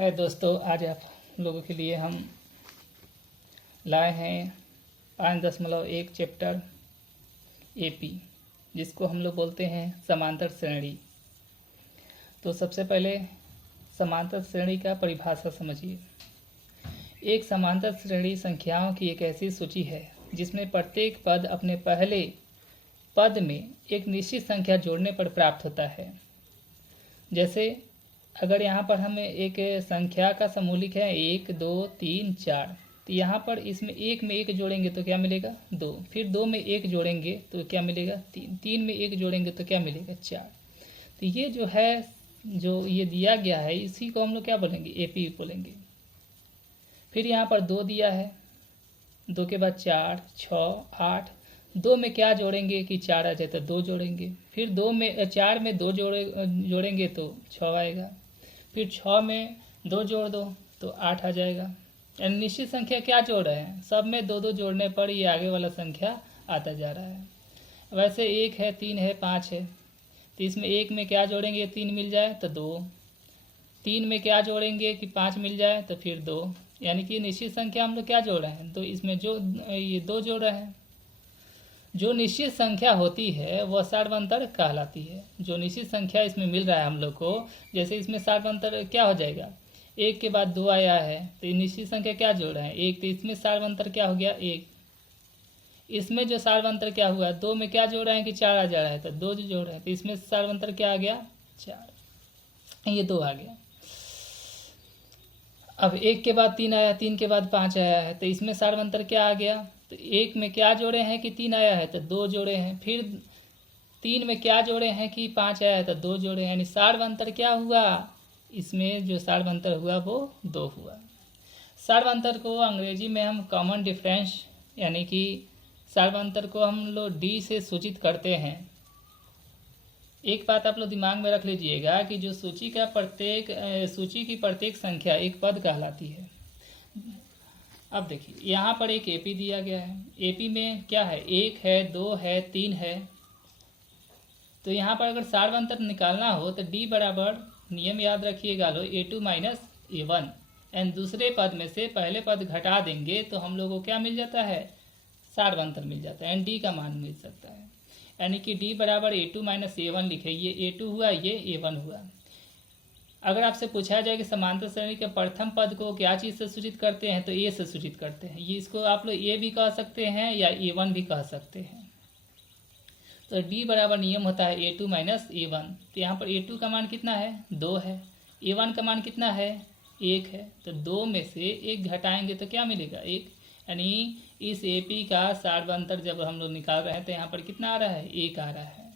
है दोस्तों, आज आप लोगों के लिए हम लाए हैं 5.1 चैप्टर एपी, जिसको हम लोग बोलते हैं समांतर श्रेणी। तो सबसे पहले समांतर श्रेणी का परिभाषा समझिए। एक समांतर श्रेणी संख्याओं की एक ऐसी सूची है जिसमें प्रत्येक पद अपने पहले पद में एक निश्चित संख्या जोड़ने पर प्राप्त होता है। जैसे अगर यहाँ पर हमें एक संख्या का समूलिक है 1, 2, 3, 4, तो यहाँ पर इसमें 1 में 1 जोड़ेंगे तो क्या मिलेगा 2, फिर 2 में 1 जोड़ेंगे तो क्या मिलेगा 3, 3 में 1 जोड़ेंगे तो क्या मिलेगा 4। तो ये जो है, जो ये दिया गया है, इसी को हम लोग क्या बोलेंगे एपी बोलेंगे। फिर यहाँ पर 2 दिया है, 2 के बाद 4, 6, 8, 2 में क्या जोड़ेंगे कि 4 आ जाए तो 2 जोड़ेंगे, फिर 4 में 2 जोड़ेंगे तो 6 आएगा, फिर 6 में 2 जोड़ दो तो 8 आ जाएगा। यानी निश्चित संख्या क्या जोड़ रहे हैं, सब में 2-2 जोड़ने पर ये आगे वाला संख्या आता जा रहा है। वैसे 1 है, 3 है, 5 है, तो इसमें 1 में क्या जोड़ेंगे 3 मिल जाए तो 2, 3 में क्या जोड़ेंगे कि 5 मिल जाए तो फिर 2। यानी कि निश्चित संख्या हम लोग क्या जोड़ रहे हैं, तो इसमें जो ये 2 जोड़ रहे हैं। जो निश्चित संख्या होती है वह सार्वंतर कहलाती है। जो निश्चित संख्या इसमें मिल रहा है हम लोग को, जैसे इसमें सार्वंतर क्या हो जाएगा, 1 के बाद 2 आया है तो ये निश्चित संख्या क्या जोड़ रहे हैं 1, तो इसमें सार्वंतर क्या हो गया 1। इसमें जो सार्वंतर क्या हुआ, 2 में क्या जोड़ रहे हैं कि 4 आ जा रहा है तो 2 जो जोड़ रहे हैं, तो इसमें सार्वंतर क्या आ गया 4, ये 2 आ गया। अब 1 के बाद 3 आया, 3 के बाद 5 आया है, तो इसमें सार्वंतर क्या आ गया, तो 1 में क्या जोड़े हैं कि 3 आया है तो 2 जोड़े हैं, फिर 3 में क्या जोड़े हैं कि 5 आया है तो 2 जोड़े हैं। यानी सार्वंतर क्या हुआ, इसमें जो सार्वंतर हुआ वो 2 हुआ। सार्वंतर को अंग्रेजी में हम कॉमन डिफरेंस, यानी कि सार्वंतर को हम लोग डी से सूचित करते हैं। एक बात आप लोग दिमाग में रख लीजिएगा कि जो सूची की प्रत्येक संख्या एक पद कहलाती है। अब देखिए यहाँ पर एक एपी दिया गया है। एपी में क्या है, 1 है, 2 है, 3 है। तो यहाँ पर अगर सार्वंतर निकालना हो तो डी बराबर, नियम याद रखिएगा लो, A2 माइनस A1, एंड दूसरे पद में से पहले पद घटा देंगे तो हम लोग को क्या मिल जाता है, सार्वंतर मिल जाता है, एंड डी का मान मिल सकता है। यानी कि डी बराबर A2 माइनस A1 लिखे, ये A2 हुआ, ये A1 हुआ। अगर आपसे पूछा जाए कि समांतर श्रेणी के प्रथम पद को क्या चीज़ से सूचित करते हैं, तो ए से सूचित करते हैं। ये इसको आप लोग ए भी कह सकते हैं या A1 भी कह सकते हैं। तो डी बराबर नियम होता है A2 माइनस A1। तो यहाँ पर A2 का मान कितना है 2 है, A1 का मान कितना है 1 है, तो 2 में से 1 घटाएंगे तो क्या मिलेगा 1। यानी इस एपी का सार्वंतर जब हम लोग निकाल रहे हैं तो यहाँ पर कितना आ रहा है 1 आ रहा है।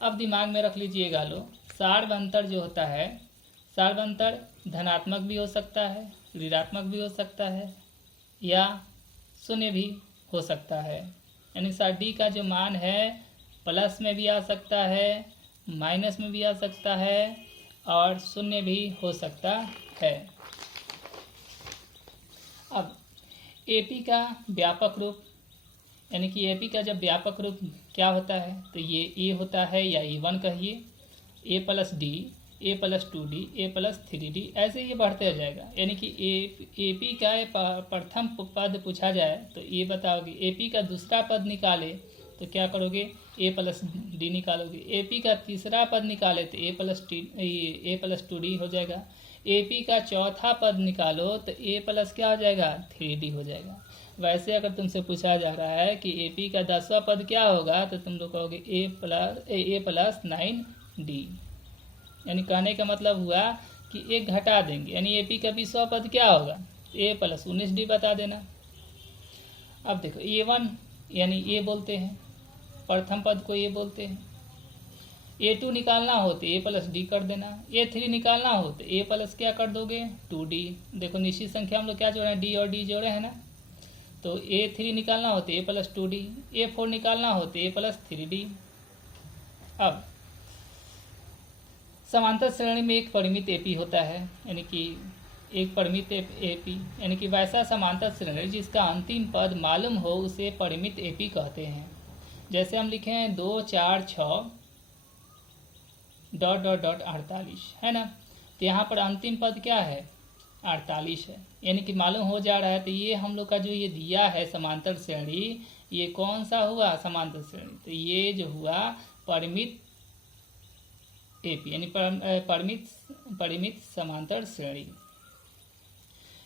अब दिमाग में रख लीजिएगा लो, सार्वंतर जो होता है, सार्वंतर धनात्मक भी हो सकता है, ऋणात्मक भी हो सकता है, या शून्य भी हो सकता है। यानी डी का जो मान है प्लस में भी आ सकता है, माइनस में भी आ सकता है, और शून्य भी हो सकता है। अब एपी का व्यापक रूप, यानी कि एपी का जब व्यापक रूप क्या होता है, तो ये ए होता है या E1 कहिए, ए प्लस डी, ए प्लस 2D, ए प्लस 3D, ऐसे ये बढ़ते जाएगा। यानी कि एपी का प्रथम पद पूछा जाए तो ये बताओगे, एपी का दूसरा पद निकाले तो क्या करोगे ए प्लस डी निकालोगे, एपी का तीसरा पद निकाले तो ए प्लस 2D हो जाएगा, एपी का चौथा पद निकालो तो ए प्लस क्या हो जाएगा 3D हो जाएगा। वैसे अगर तुमसे पूछा जा रहा है कि एपी का 10वां पद क्या होगा, तो तुम लोग कहोगे ए प्लस 9D। यानी कहने का मतलब हुआ कि 1 घटा देंगे, यानी एपी का 20वां पद क्या होगा ए प्लस 19D बता देना। अब देखो A1 यानी ए बोलते हैं, प्रथम पद को ए बोलते हैं। A2 निकालना हो तो ए प्लस डी कर देना, A3 निकालना हो तो ए प्लस क्या कर दोगे 2D। देखो निश्चित संख्या हम लोग क्या जोड़े हैं, डी और डी जोड़े हैं ना, तो A3 निकालना हो तो ए प्लस 2D, A4 निकालना हो तो ए प्लस 3D। अब समांतर श्रेणी में एक परिमित एपी होता है, यानी कि एक परिमित एपी, यानी कि वैसा समांतर श्रेणी जिसका अंतिम पद मालूम हो उसे परिमित एपी कहते हैं। जैसे हम लिखे हैं 2, 4, 6 ... 48 है ना, तो यहाँ पर अंतिम पद क्या है 48 है, यानी कि मालूम हो जा रहा है। तो ये हम लोग का जो ये दिया है समांतर श्रेणी, ये कौन सा हुआ समांतर श्रेणी, तो ये जो हुआ परिमित एपी यानी परिमित समांतर श्रेणी।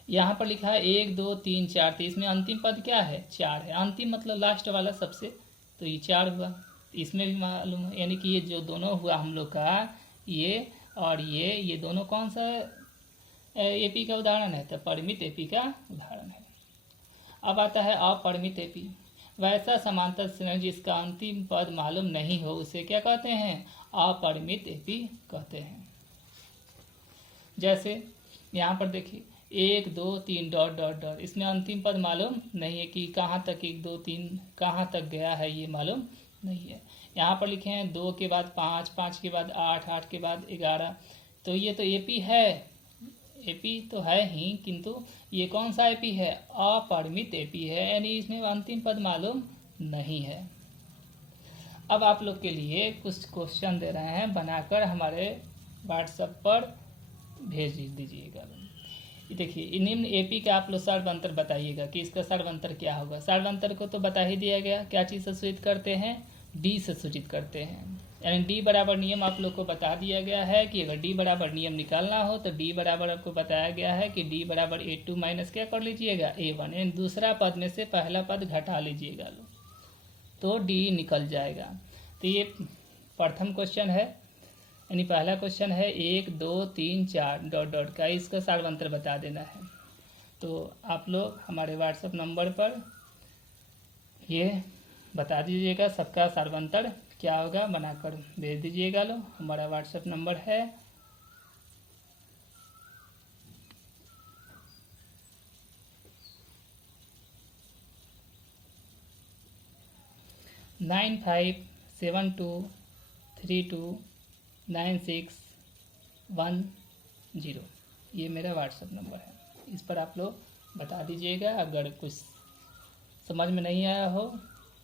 यहाँ पर लिखा है 1 2 3 4, तो इसमें अंतिम पद क्या है 4 है। अंतिम मतलब लास्ट वाला सबसे, तो ये 4 हुआ। इसमें भी मालूम है, यानी कि ये जो दोनों हुआ हम लोग का ये और ये दोनों कौन सा एपी का उदाहरण है, तो परिमित एपी का उदाहरण है। अब आता है अपरिमित एपी। वैसा समांतर श्रेणी जिसका अंतिम पद मालूम नहीं हो उसे क्या कहते हैं, अपरिमित एपी कहते हैं। जैसे यहाँ पर देखिए 1 2 3 डॉट डॉट डॉट, इसमें अंतिम पद मालूम नहीं है कि कहाँ तक 1 2 3 कहाँ तक गया है, ये मालूम नहीं है। यहाँ पर लिखे हैं 2 के बाद 5, 5 के बाद 8, 8 के बाद 11, तो ये तो एपी है, एपी तो है ही, किंतु ये कौन सा एपी है, अपरिमित एपी है, यानी इसमें अंतिम पद मालूम नहीं है। अब आप लोग के लिए कुछ क्वेश्चन दे रहे हैं, बनाकर हमारे व्हाट्सएप पर भेज दीजिएगा। देखिए निम्न एपी का आप लोग सर्वांतर बताइएगा कि इसका सर्वांतर क्या होगा। सर्वांतर को तो बता ही दिया गया, क्या चीज़ से सूचित करते हैं, डी से सूचित करते हैं, यानी डी बराबर नियम आप लोग को बता दिया गया है कि अगर डी बराबर नियम निकालना हो तो डी बराबर आपको बताया गया है कि डी बराबर A2 माइनस क्या कर लीजिएगा A1, यानी दूसरा पद में से पहला पद घटा लीजिएगा तो डी निकल जाएगा। तो ये प्रथम क्वेश्चन है, यानी पहला क्वेश्चन है 1 2 3 4 डॉट डॉट का, इसका सर्वांतर बता देना है। तो आप लोग हमारे व्हाट्सएप नंबर पर ये बता दीजिएगा सबका सर्वांतर क्या होगा, बनाकर भेज दीजिएगा। लो हमारा व्हाट्सएप नंबर है 9572329610। ये मेरा व्हाट्सएप नंबर है, इस पर आप लोग बता दीजिएगा। अगर कुछ समझ में नहीं आया हो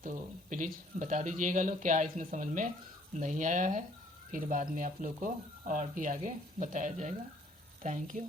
तो प्लीज़ बता दीजिएगा लोग क्या इसमें समझ में नहीं आया है, फिर बाद में आप लोग को और भी आगे बताया जाएगा। Thank you.